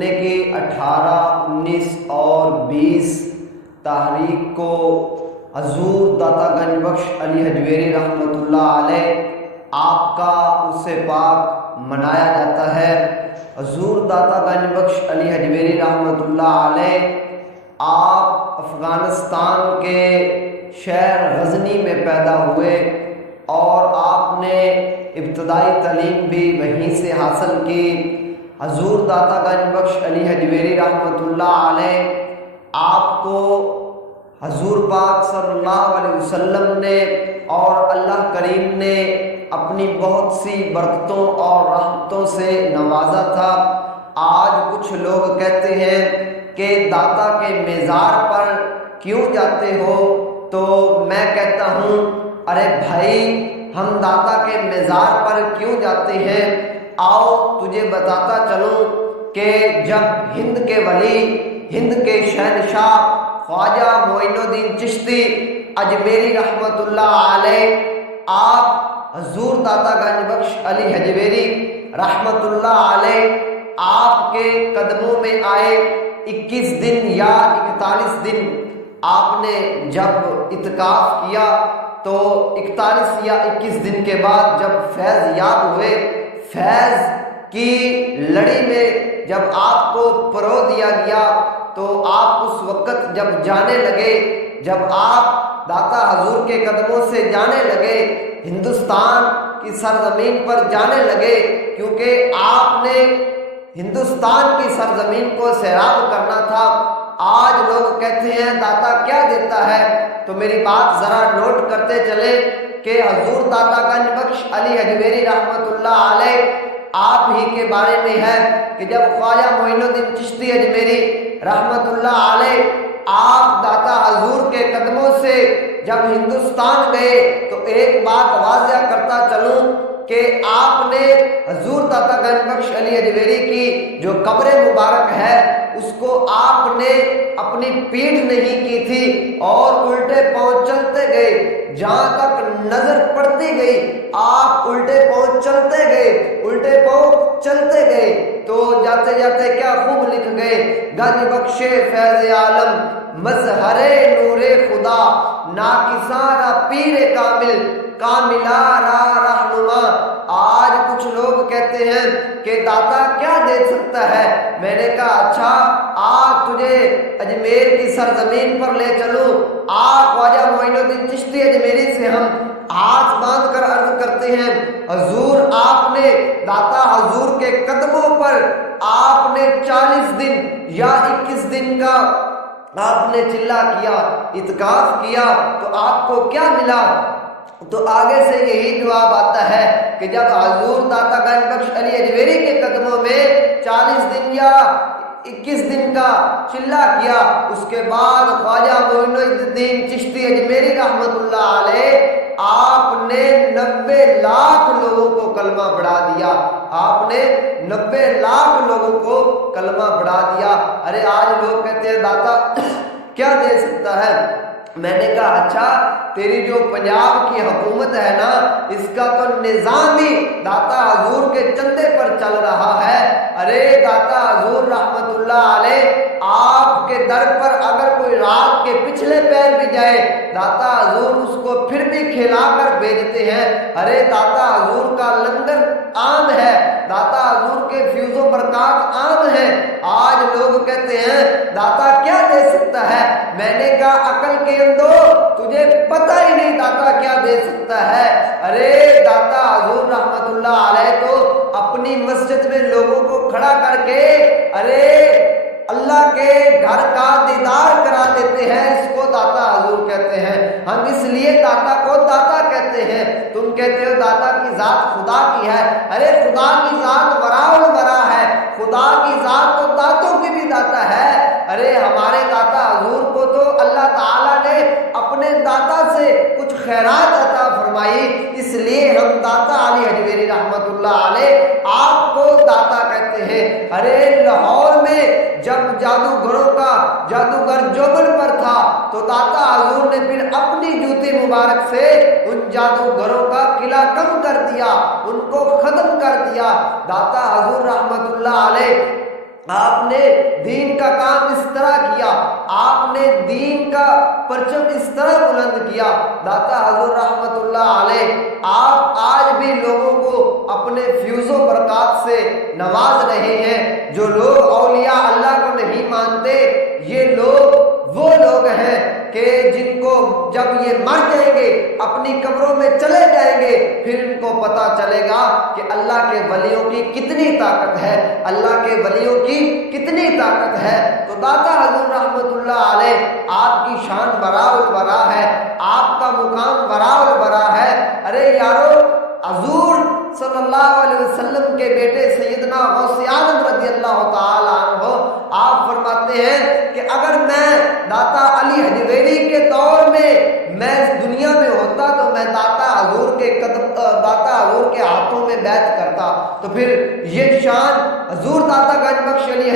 کی 18, 19 اور 20 تاریخ کو حضور داتا گنج بخش علی حجویری رحمۃ اللہ علیہ آپ کا عرس پاک منایا جاتا ہے۔ حضور داتا گنج بخش علی حجویری رحمۃ اللہ علیہ آپ افغانستان کے شہر غزنی میں پیدا ہوئے اور آپ نے ابتدائی تعلیم بھی وہیں سے حاصل کی۔ حضور داتا گنج بخش علی حجویری رحمۃ اللہ علیہ آپ کو حضور پاک صلی اللہ علیہ وسلم نے اور اللہ کریم نے اپنی بہت سی برکتوں اور رحمتوں سے نوازا تھا۔ آج کچھ لوگ کہتے ہیں کہ داتا کے مزار پر کیوں جاتے ہو؟ تو میں کہتا ہوں ارے بھائی، ہم داتا کے مزار پر کیوں جاتے ہیں؟ آؤ تجھے بتاتا چلوں کہ جب ہند کے ولی، ہند کے شہنشاہ خواجہ معین الدین چشتی اجمیری رحمۃ اللہ علیہ آپ حضور داتا گنج بخش علی حجویری رحمۃ اللہ علیہ آپ کے قدموں میں آئے۔ 21 دن یا 41 دن آپ نے جب اعتکاف کیا تو 41 یا 21 دن کے بعد جب فیض یاب ہوئے، فیض کی لڑی میں جب آپ کو پرو دیا گیا تو آپ اس وقت جب جانے لگے، جب آپ داتا حضور کے قدموں سے جانے لگے، ہندوستان کی سرزمین پر جانے لگے، کیونکہ آپ نے ہندوستان کی سرزمین کو سیراب کرنا تھا۔ آج لوگ کہتے ہیں داتا کیا دیتا ہے، تو میری بات ذرا نوٹ کرتے چلے کہ حضور داتا گنج بخش علی حجویری رحمۃ اللہ علیہ آپ ہی کے بارے میں ہے کہ جب خواجہ معین الدین چشتی اجمیری رحمۃ اللہ علیہ آپ داتا حضور کے قدموں سے جب ہندوستان گئے تو ایک بات واضح کرتا چلوں کہ آپ نے حضور داتا گنج بخش علی حجویری کی جو قبر مبارک ہے اس کو آپ نے اپنی پیٹھ نہیں کی تھی اور الٹے پاؤں چلتے گئے، جہاں تک نظر پڑتی گئی آپ الٹے پاؤں چلتے گئے، الٹے پاؤں چلتے گئے، تو جاتے جاتے کیا خوب لکھ گئے، گنج بخش فیض عالم مظہر نور خدا ناکسارا پیر کامل کاملہ را رہنما۔ آج کچھ لوگ کہتے ہیں کہ داتا کیا دے سکتا ہے؟ میں نے کہا اچھا آج تجھے اجمیر کی سرزمین پر لے چلوں۔ آج خواجہ معین الدین چشتی اجمیری سے ہم ہاتھ باندھ کر عرض کرتے ہیں حضور آپ نے داتا حضور کے قدموں پر آپ نے 40 دن یا 21 دن کا آپ نے چلہ کیا، اعتکاف کیا، تو آپ کو کیا ملا؟ تو آگے سے یہی جواب آتا ہے کہ جب حضور داتا گنج بخش علی حجویری کے قدموں میں 40 دن یا 21 دن کا چلہ کیا، اس کے بعد خواجہ معین الدین چشتی اجمیری رحمۃ اللہ علیہ آپ نے 90 لاکھ لوگوں کو کلمہ پڑھا دیا۔ آپ نے 90 لاکھ لوگوں کو کلمہ پڑھا دیا۔ ارے آج لوگ کہتے ہیں داتا کیا دے سکتا ہے؟ میں نے کہا اچھا تیری جو پنجاب کی حکومت ہے نا، اس کا تو نظام ہی داتا حضور کے چندے پر چل رہا ہے۔ ارے داتا حضور رحمت اللہ علیہ آپ کے در پر اگر کوئی رات کے پچھلے پیر بھی جائے، داتا حضور اس کو پھر بھی کھلا کر بھیجتے ہیں۔ ارے داتا حضور کا لنگر عام ہے، داتا حضور کے فیض و برکات عام ہیں۔ آج لوگ کہتے ہیں داتا کیا دے سکتا ہے؟ میں نے کہا عقل کے اندو تجھے پتہ ہی نہیں داتا کیا دے سکتا ہے۔ ارے داتا حضور رحمت اللہ علیہ تو اپنی مسجد میں لوگوں کو کھڑا کر کے ارے اللہ کے گھر کا دیدار کرا دیتے ہیں، اس کو داتا حضور کہتے ہیں۔ ہم اس لیے داتا کو داتا کہتے ہیں۔ تم کہتے ہو داتا کی ذات خدا کی ہے، ارے خدا کی ذات وراء الورا ہے، خدا کی ذات تو داتوں کی بھی داتا ہے۔ ارے ہمارے داتا حضور کو تو اللہ تعالیٰ نے اپنے داتا سے کچھ خیرات عطا فرمائی، اس لیے ہم داتا علی حجویری رحمت اللہ علیہ آپ کو داتا کہتے ہیں۔ ارے لاہور میں جب جادوگروں کا جادوگر جوبل پر تھا تو داتا حضور نے پھر اپنی جوتی مبارک سے ان جادوگروں کا قلعہ کم کر دیا، ان کو ختم کر دیا۔ داتا حضور رحمت اللہ علیہ آپ نے دین کا کام اس طرح کیا، آپ نے دین کا پرچم اس طرح بلند کیا۔ داتا حضور رحمت اللہ علیہ آپ آج بھی لوگوں کو اپنے فیوز و برکات سے نواز رہے ہیں۔ جو لوگ اولیاء اللہ کو نہیں مانتے، یہ لوگ وہ لوگ ہیں کہ جن کو جب یہ مر جائیں گے، اپنی قبروں میں چلے جائیں گے، پھر ان کو پتا چلے گا کہ اللہ کے ولیوں کی کتنی طاقت ہے، اللہ کے ولیوں کی کتنی طاقت ہے۔ تو داتا حضور رحمت اللہ علیہ آپ کی شان برا البرا ہے، آپ کا مقام برا البرا ہے۔ ارے یارو، حضور صلی اللہ علیہ وسلم کے بیٹے سیدنا غوث اعظم رضی اللہ تعالی عنہ آپ فرماتے ہیں کہ اگر میں داتا علی حجویری کے دور میں دنیا میں ہوتا تو میں داتا حضور کے ہاتھوں میں بیعت کرتا۔ تو پھر یہ شان حضور داتا گنج بخش علی